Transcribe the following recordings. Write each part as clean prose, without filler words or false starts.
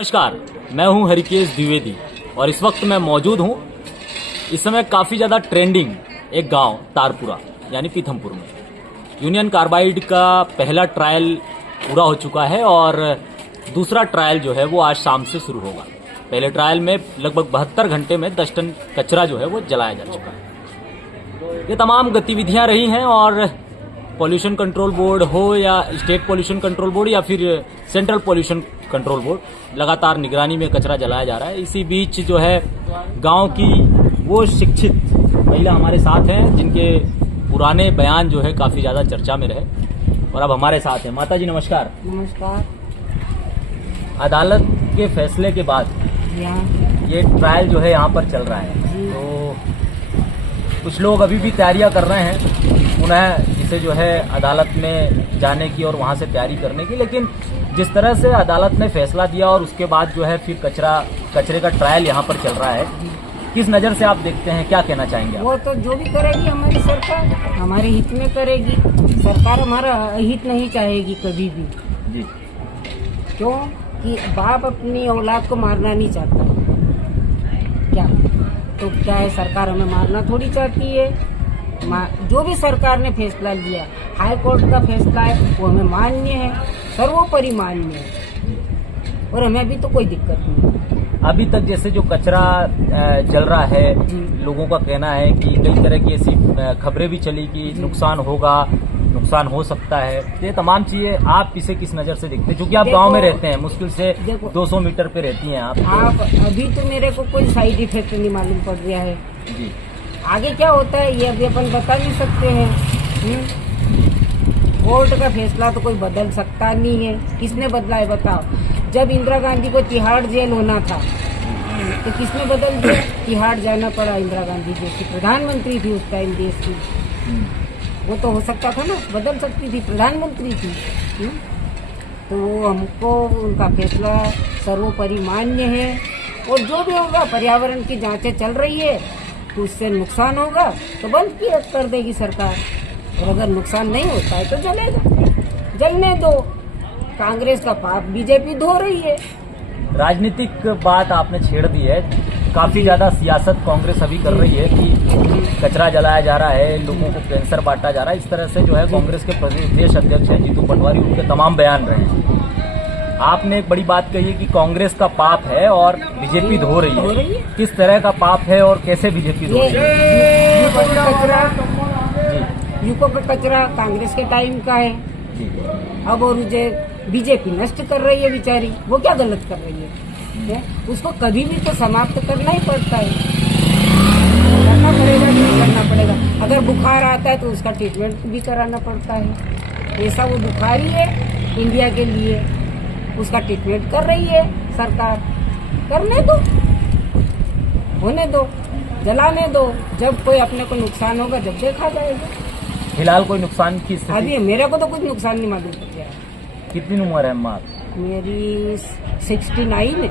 नमस्कार, मैं हूं हरिकेश द्विवेदी और इस वक्त मैं मौजूद हूं इस समय काफ़ी ज़्यादा ट्रेंडिंग एक गांव तारपुरा यानी पीथमपुर में। यूनियन कार्बाइड का पहला ट्रायल पूरा हो चुका है और दूसरा ट्रायल जो है वो आज शाम से शुरू होगा। पहले ट्रायल में लगभग 72 घंटे में 10 टन कचरा जो है वो जलाया जा चुका है। ये तमाम गतिविधियां रही हैं और पॉल्यूशन कंट्रोल बोर्ड हो या स्टेट पॉल्यूशन कंट्रोल बोर्ड या फिर सेंट्रल पॉल्यूशन कंट्रोल बोर्ड लगातार निगरानी में कचरा जलाया जा रहा है। इसी बीच जो है गांव की वो शिक्षित महिला हमारे साथ हैं जिनके पुराने बयान जो है काफ़ी ज़्यादा चर्चा में रहे और अब हमारे साथ हैं। माता जी नमस्कार। नमस्कार। अदालत के फैसले के बाद ये ट्रायल जो है यहाँ पर चल रहा है, तो कुछ लोग अभी भी तैयारियां कर रहे हैं पुनः इसे जो है अदालत में जाने की और वहाँ से तैयारी करने की, लेकिन जिस तरह से अदालत ने फैसला दिया और उसके बाद जो है फिर कचरे का ट्रायल यहाँ पर चल रहा है, किस नज़र से आप देखते हैं, क्या कहना चाहेंगे आप? वो तो जो भी करेगी हमारी सरकार हमारे हित में करेगी। सरकार हमारा हित नहीं चाहेगी कभी भी जी। क्यों कि बाप अपनी औलाद को मारना नहीं चाहता क्या? तो क्या है, सरकार हमें मारना थोड़ी चाहती है। जो भी सरकार ने फैसला लिया, हाई कोर्ट का फैसला है, वो हमें मान्य है, सर्वोपरि मान्य है और हमें अभी तो कोई दिक्कत नहीं। अभी तक जैसे जो कचरा जल रहा है, लोगों का कहना है कि कई तरह की ऐसी खबरें भी चली कि नुकसान होगा, नुकसान हो सकता है। ये तमाम चीजें आप इसे किस नज़र से देखते हैं, क्योंकि आप गांव में रहते हैं, मुश्किल से 200 मीटर पे रहती हैं आप अभी तो मेरे को कोई साइड इफेक्ट नहीं मालूम पड़ रहा है जी। आगे क्या होता है ये अभी अपन बता नहीं सकते हैं। कोर्ट का फैसला तो कोई बदल सकता नहीं है। किसने बदला है बताओ? जब इंदिरा गांधी को तिहाड़ जेल होना था तो किसने बदल दिया? तिहाड़ जाना पड़ा। इंदिरा गांधी जैसी प्रधानमंत्री थी उस टाइम देश की, वो तो हो सकता था ना, बदल सकती थी, प्रधानमंत्री थी। तो हमको उनका फैसला सर्वोपरि मान्य है और जो भी होगा, पर्यावरण की जांचें चल रही है तो उससे नुकसान होगा तो बंद कर देगी सरकार, और अगर नुकसान नहीं होता है तो जलेगा, जलने दो। कांग्रेस का पाप बीजेपी धो रही है। राजनीतिक बात आपने छेड़ दी है, काफी ज्यादा सियासत कांग्रेस अभी कर रही है कि कचरा जलाया जा रहा है, लोगों को कैंसर बांटा जा रहा है। इस तरह से जो है कांग्रेस के प्रदेश अध्यक्ष हैं जीतू पटवारी, उनके तमाम बयान रहे हैं। आपने एक बड़ी बात कही है कि कांग्रेस का पाप है और बीजेपी धो रही है। किस तरह का पाप है और कैसे बीजेपी धो रही है? यूको का कचरा कांग्रेस के टाइम का है अब, और मुझे बीजेपी नष्ट कर रही है बेचारी। वो क्या गलत कर रही है? उसको कभी भी तो समाप्त करना ही पड़ता है, करना पड़ेगा कि नहीं करना पड़ेगा। अगर बुखार आता है तो उसका ट्रीटमेंट भी कराना पड़ता है। ऐसा वो बुखारी है इंडिया के लिए, उसका ट्रीटमेंट कर रही है सरकार। करने दो, होने दो, जलाने दो। जब कोई अपने को नुकसान होगा जब देखा जाएगा। फिलहाल कोई नुकसान की स्थिति? अभी मेरे को तो कुछ नुकसान नहीं मालूम पड़ रहा है। कितनी उम्र है अम्मा? मेरी 69 है।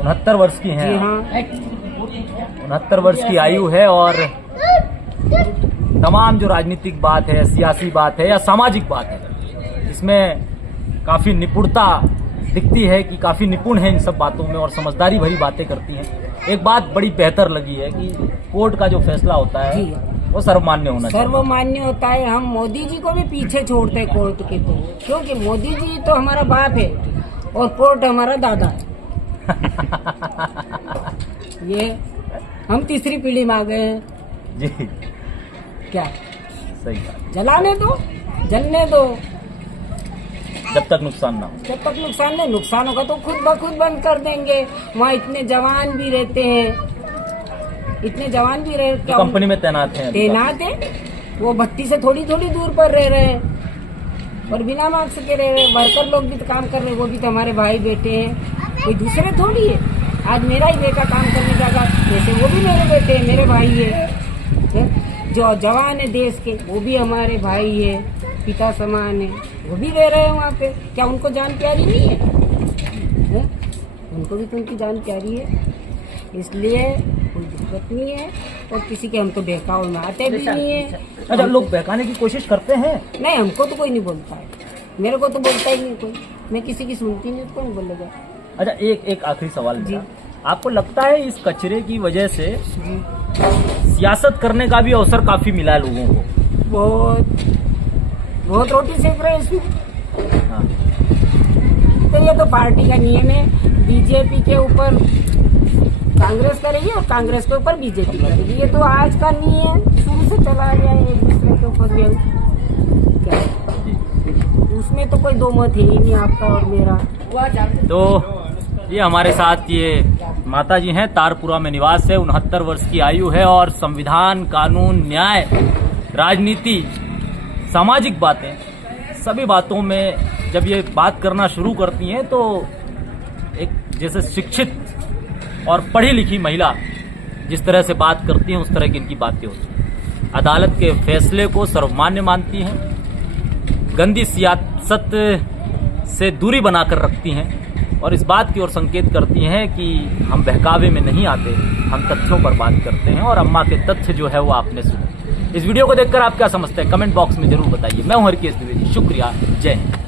69 वर्ष की हैं? जी हाँ, 69 वर्ष की आयु है और तमाम जो राजनीतिक बात है, सियासी बात है या सामाजिक बात है, इसमें काफी निपुणता दिखती है कि काफी निपुण है इन सब बातों में और समझदारी भरी बातें करती हैं। एक बात बड़ी बेहतर लगी है कि कोर्ट का जो फैसला होता है वो सर्वमान्य होना चाहिए। सर्वमान्य होता है। हम मोदी जी को भी पीछे छोड़ते हैं कोर्ट के, तो क्योंकि मोदी जी तो हमारा बाप है और कोर्ट हमारा दादा है। ये हम तीसरी पीढ़ी में आ गए हैं जी। क्या? सही बात। जलाने दो, जलने दो, जब तक नुकसान ना हो। जब तक नुकसान नहीं, नुकसान होगा तो खुद ब खुद बंद कर देंगे। वहाँ इतने जवान भी रहते हैं, इतने जवान भी रहते हैं, कंपनी में तैनात हैं। वो भट्टी से थोड़ी थोड़ी दूर पर रह रहे हैं और बिना मार्क्स के रह रहे हैं। वर्कर लोग भी तो काम कर रहे हैं, वो भी तो हमारे भाई बेटे हैं, कोई दूसरे थोड़ी है। आज मेरा ही बेटा काम करने जाएगा, जैसे वो भी मेरे बेटे हैं, मेरे भाई है। जो जवान है देश के वो भी हमारे भाई है, पिता समान है, वो भी रह रहे हैं वहाँ पे। क्या उनको जान प्यारी नहीं है? उनको भी तो उनकी जान प्यारी है, इसलिए कोई दिक्कत नहीं है। और किसी के हम तो बहकाव में आते भी नहीं है। अच्छा, लोग बहकाने की कोशिश करते हैं? नहीं, हमको तो कोई नहीं बोलता है, मेरे को तो बोलता ही नहीं कोई। मैं किसी की सुनती नहीं, तो कौन बोलेगा। अच्छा, एक आखिरी सवाल जी। मेरा, आपको लगता है इस कचरे की वजह से जी सियासत करने का भी अवसर काफी मिला है लोगों को? बहुत बहुत रोटी सेक रहे हैं इसमें। हाँ। तो ये तो पार्टी का नियम है, बीजेपी के ऊपर कांग्रेस करेगी और कांग्रेस के ऊपर बीजेपी करेगी। ये तो आज का नहीं है, शुरू से चला गया है एक दूसरे के ऊपर भी। क्या उसमें तो कोई दो मत है ही नहीं, आपका और मेरा। तो ये हमारे साथ ये माता जी हैं, तारपुरा में निवास है, 69 वर्ष की आयु है और संविधान, कानून, न्याय, राजनीति, सामाजिक बातें, सभी बातों में जब ये बात करना शुरू करती हैं तो एक जैसे शिक्षित और पढ़ी लिखी महिला जिस तरह से बात करती हैं उस तरह की इनकी बातें होती हैं। अदालत के फैसले को सर्वमान्य मानती हैं, गंदी सियासत से दूरी बनाकर रखती हैं और इस बात की ओर संकेत करती हैं कि हम बहकावे में नहीं आते, हम तथ्यों पर बात करते हैं और अम्मा के तथ्य जो है वो आपने सुने। इस वीडियो को देखकर आप क्या समझते हैं कमेंट बॉक्स में जरूर बताइए। मैं हूं हरकेश द्विवेदी, शुक्रिया, जय हिंद।